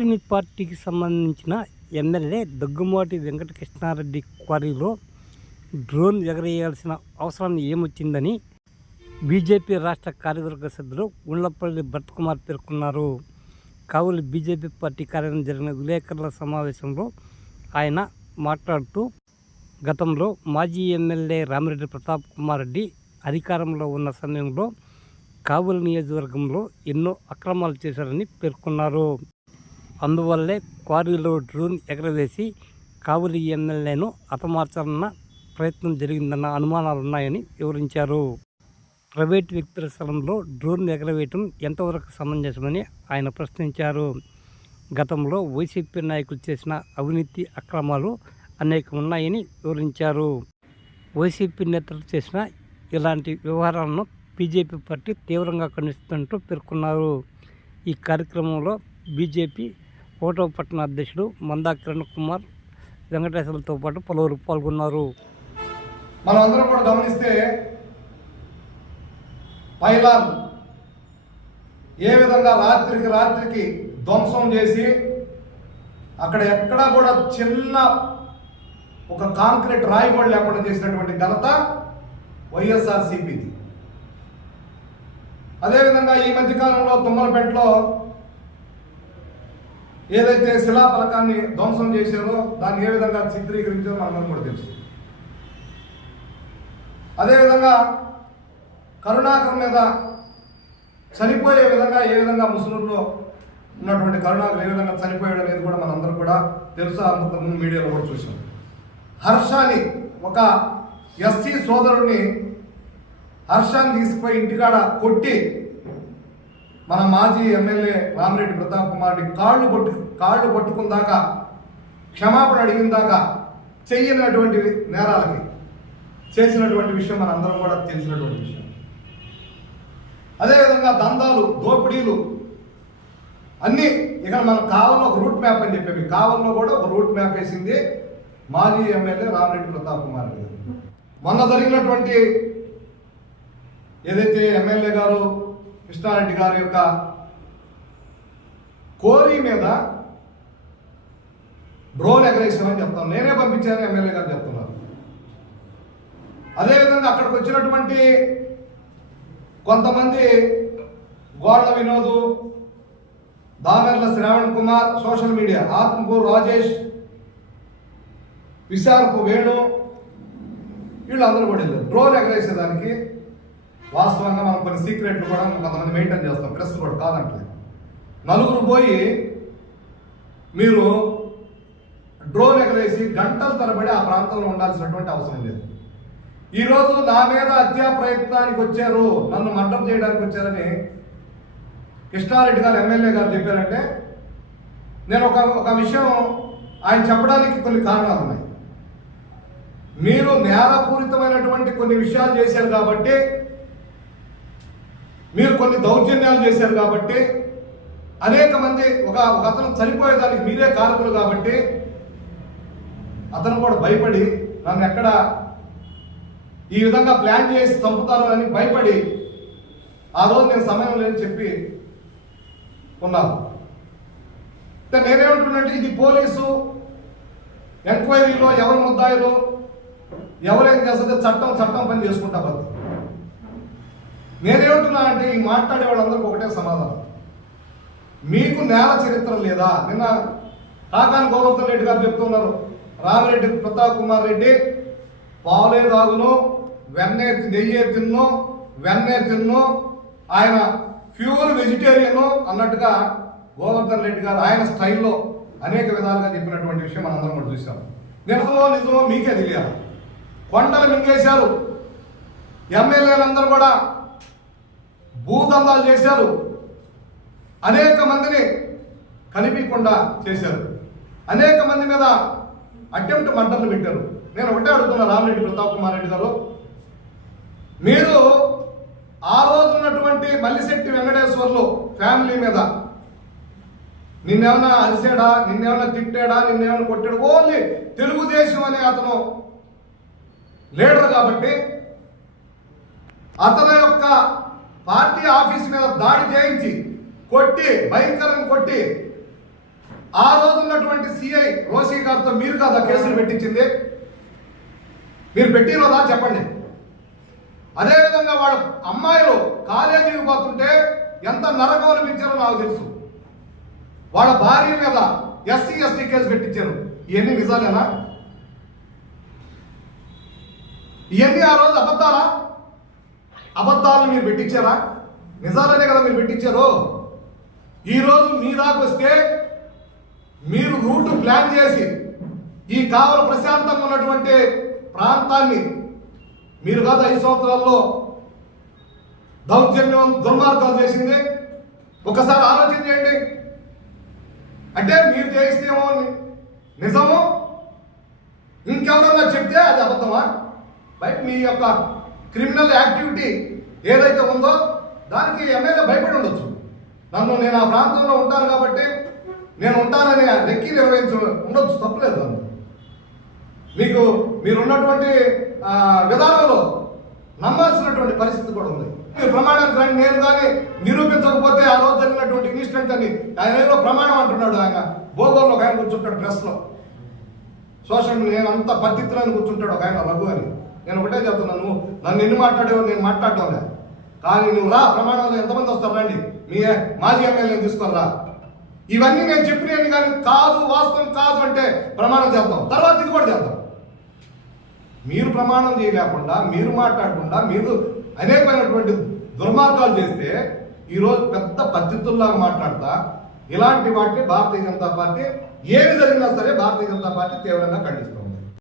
కూటమి పార్టీకి సంబంధించిన ఎమ్మెల్యే దగ్గుమాటి వెంకటకృష్ణారెడ్డి క్వారీలో డ్రోన్ ఎగరేయాల్సిన అవసరం ఏమొచ్చిందని బీజేపీ రాష్ట్ర కార్యవర్గ సభ్యులు గుండ్లపల్లి భరత్కుమార్ పేర్కొన్నారు. కావులు బీజేపీ పార్టీ కార్యాలయం జరిగిన విలేకరుల సమావేశంలో ఆయన మాట్లాడుతూ గతంలో మాజీ ఎమ్మెల్యే రామిరెడ్డి ప్రతాప్ కుమార్ రెడ్డి అధికారంలో ఉన్న సమయంలో కావలి నియోజకవర్గంలో ఎన్నో అక్రమాలు చేశారని పేర్కొన్నారు. అందువల్లే క్వారీలో డ్రోన్ ఎగరవేసి కావలి ఎమ్మెల్యేను హతమార్చాలన్న ప్రయత్నం జరిగిందన్న అనుమానాలున్నాయని వివరించారు. ప్రైవేట్ వ్యక్తుల స్థలంలో డ్రోన్ ఎగరవేయటం ఎంతవరకు సమంజసమని ఆయన ప్రశ్నించారు. గతంలో వైసీపీ నాయకులు చేసిన అవినీతి అక్రమాలు అనేక ఉన్నాయని వివరించారు. వైసీపీ నేతలు చేసిన ఇలాంటి వ్యవహారాలను బీజేపీ పార్టీ తీవ్రంగా ఖండిస్తున్నట్టు పేర్కొన్నారు. ఈ కార్యక్రమంలో బీజేపీ ఓటో పట్టణ అధ్యక్షుడు మందా కిరణ్ కుమార్ వెంకటేశ్వర్లతో పాటు పలువురు పాల్గొన్నారు. మనం అందరం కూడా గమనిస్తే పైలాన్ ఏ విధంగా రాత్రికి రాత్రికి ధ్వంసం చేసి అక్కడ ఎక్కడా కూడా చిన్న ఒక కాంక్రీట్ రాయి కూడా లేకుండా చేసినటువంటి ఘనత వైఎస్ఆర్సిపిది. అదేవిధంగా ఈ మధ్యకాలంలో తుమ్మలపేటలో ఏదైతే శిలాఫలకాన్ని ధ్వంసం చేశారో దాన్ని ఏ విధంగా చిత్రీకరించారో మనందరం కూడా తెలుసు. అదేవిధంగా కరుణాకర్ మీద చనిపోయే విధంగా ఏ విధంగా ముస్లింలో ఉన్నటువంటి కరుణాకర్ ఏ విధంగా చనిపోయాడు అనేది కూడా మనందరం కూడా తెలుసు? అంతకుముందు మీడియాలో కూడా చూసాం. హర్షాని ఒక ఎస్సీ సోదరుడిని హర్షాన్ని తీసుకుపోయి ఇంటికాడ కొట్టి మన మాజీ ఎమ్మెల్యే రామిరెడ్డి ప్రతాప్ కుమార్ రెడ్డి కాళ్ళు పట్టు కాళ్ళు పట్టుకుందాకా క్షమాపణ అడిగిన దాకా చెయ్యనటువంటి నేరాలకి చేసినటువంటి విషయం మనందరం కూడా తెలిసినటువంటి విషయం. అదేవిధంగా దందాలు దోపిడీలు అన్నీ ఇక్కడ మనం కావల్లో ఒక రూట్ మ్యాప్ అని చెప్పేవి కావల్లో కూడా ఒక రూట్ మ్యాప్ వేసింది మాజీ ఎమ్మెల్యే రామిరెడ్డి ప్రతాప్ కుమార్ రెడ్డి మొన్న జరిగినటువంటి ఏదైతే ఎమ్మెల్యే గారు కృష్ణారెడ్డి గారి యొక్క కోరి మీద డ్రోన్ ఎగరేసామని చెప్తాను నేనే పంపించాను ఎమ్మెల్యే గారు చెప్తున్నారు. అదేవిధంగా అక్కడికి వచ్చినటువంటి కొంతమంది గోళ్ళ వినోదు దామెర్ల శ్రావణ్ కుమార్ సోషల్ మీడియా ఆత్మకూరు రాజేష్ విశాఖపు వేణు వీళ్ళందరూ కూడా వెళ్ళారు. డ్రోన్ ఎగరేసేదానికి వాస్తవంగా మనం కొన్ని సీక్రెట్లు కూడా కొంతమంది మెయింటైన్ చేస్తాం. ప్రెస్ కూడా కాదంటే నలుగురు పోయి మీరు డ్రోన్ ఎగరేసి గంటల తరబడి ఆ ప్రాంతంలో ఉండాల్సినటువంటి అవసరం లేదు. ఈరోజు నా మీద హత్యా ప్రయత్నానికి వచ్చారు నన్ను మర్డర్ చేయడానికి వచ్చారని కృష్ణారెడ్డి గారు ఎమ్మెల్యే గారు చెప్పారంటే నేను ఒక ఒక విషయం ఆయన చెప్పడానికి కొన్ని కారణాలు ఉన్నాయి. మీరు నేరపూరితమైనటువంటి కొన్ని విషయాలు చేశారు కాబట్టి మీరు కొన్ని దౌర్జన్యాలు చేశారు కాబట్టి అనేక మంది ఒక ఒక అతను చనిపోయేదానికి మీరే కారకులు కాబట్టి అతను కూడా భయపడి నన్ను ఎక్కడ ఈ విధంగా ప్లాన్ చేసి చంపుతారు అని భయపడి ఆ రోజు నేను సమయం లేని చెప్పి ఉన్నాను నేనేమంటున్నాంటే ఇది పోలీసు ఎంక్వైరీలో ఎవరు ముద్దాయిలో ఎవరేం చేస్తుంటే చట్టం చట్టం పని చేసుకుంటా పద్ధతి నేనేమంటున్నా అంటే ఈ మాట్లాడే వాళ్ళందరికీ ఒకటే సమాధానం. మీకు నేల చరిత్ర లేదా? నిన్న కాకాని గోవర్ధన్ రెడ్డి గారు చెప్తున్నారు. రామిరెడ్డి ప్రతాప్ కుమార్ రెడ్డి పావులే తాగును వెన్నే నెయ్యే తిన్ను వెన్నే తిన్ను ఆయన ప్యూర్ వెజిటేరియన్ అన్నట్టుగా గోవర్ధన్ రెడ్డి గారు ఆయన స్టైల్లో అనేక విధాలుగా చెప్పినటువంటి విషయం మనందరం కూడా చూసాం నిజమో నిజమో మీకే తెలియాలి. కొండలు మింగేశారు. ఎమ్మెల్యేలందరూ కూడా భూదందాలు చేశారు. అనేక మందిని కనిపించకుండా చేశారు. అనేక మంది మీద అటెంప్ట్ మంటలు పెట్టారు. నేను ఒకటే అడుగుతున్నా రామిరెడ్డి ప్రతాప్ కుమార్ రెడ్డి గారు. మీరు ఆ రోజు ఉన్నటువంటి మల్లిశెట్టి వెంకటేశ్వర్లు ఫ్యామిలీ మీద నిన్నేమన్నా అరిసాడా నిన్నేమన్నా తిట్టాడా నిన్నేమన్నా కొట్టాడు? ఓన్లీ తెలుగుదేశం అనే అతను లీడర్ కాబట్టి అతని యొక్క పార్టీ ఆఫీస్ మీద దాడి చేయించి కొట్టి భయంకరం కొట్టి ఆ రోజు ఉన్నటువంటి సిఐ రోషి గారితో మీరు కాదా కేసులు పెట్టించింది? మీరు పెట్టినదా చెప్పండి. అదేవిధంగా వాళ్ళ అమ్మాయిలు కాలేజీకి పోతుంటే ఎంత నరకం అనిపించారో నాకు తెలుసు. వాళ్ళ భార్య మీద ఎస్సీ ఎస్టీ కేసు పెట్టించారు. ఇవన్నీ నిజాలేనా? ఇవన్నీ ఆ రోజు అబద్ధాలా? అబద్ధాలను మీరు పెట్టించారా? నిజాలనే కదా మీరు పెట్టించారు? ఈరోజు మీ దాకా వస్తే మీరు రూట్ ప్లాన్ చేసి ఈ కావల ప్రశాంతంగా ఉన్నటువంటి ప్రాంతాన్ని మీరు కాదు ఐదు సంవత్సరాల్లో దౌర్జన్యం దుర్మార్గాలు చేసింది. ఒకసారి ఆలోచన చేయండి. అంటే మీరు చేయిస్తేమో నిజము? ఇంకెవరన్నా చెప్తే అది అబద్ధమా? బయట మీ యొక్క క్రిమినల్ యాక్టివిటీ ఏదైతే ఉందో దానికి ఎమ్మెల్యే భయపడి ఉండొచ్చు. నన్ను నేను ఆ ప్రాంతంలో ఉంటాను కాబట్టి నేను ఉంటానని రెక్కి నిర్వహించ ఉండొచ్చు తప్పులేదు నన్ను. మీకు మీరున్నటువంటి విధానంలో నమ్మాల్సినటువంటి పరిస్థితి కూడా ఉంది. మీరు ప్రమాణానికి రండి నేను కానీ నిరూపించకపోతే ఆ రోజు జరిగినటువంటి ఇన్సిడెంట్ అని ఆయన ఏదో ప్రమాణం అంటున్నాడు ఆయన. భోగోల్లో ఒక ఆయన కూర్చుంటాడు డ్రెస్లో సోషల్ నేను అంత పద్ధతిలో కూర్చుంటాడు ఒక ఆయన రఘు అని. నేను ఒకటే చెప్తున్నాను నువ్వు నన్ను ఎన్ని మాట్లాడేవో నేను మాట్లాడటంలే కానీ నువ్వు రా ప్రమాణంలో ఎంతమంది వస్తారు రండి. మీ మాజీ ఎమ్మెల్యేని తీసుకొని రా. ఇవన్నీ నేను చెప్పినాను కానీ కాదు వాస్తవం కాదు అంటే ప్రమాణం చేద్దాం. తర్వాత ఇది కూడా చేద్దాం. మీరు ప్రమాణం చేయలేకుండా మీరు మాట్లాడకుండా మీరు అనేకమైనటువంటి దుర్మార్గాలు చేస్తే ఈరోజు పెద్ద పద్ధతుల్లాగా మాట్లాడతా ఇలాంటి వాటిని భారతీయ జనతా పార్టీ ఏమి జరిగినా సరే భారతీయ జనతా పార్టీ తీవ్రంగా ఖండిస్తుంది.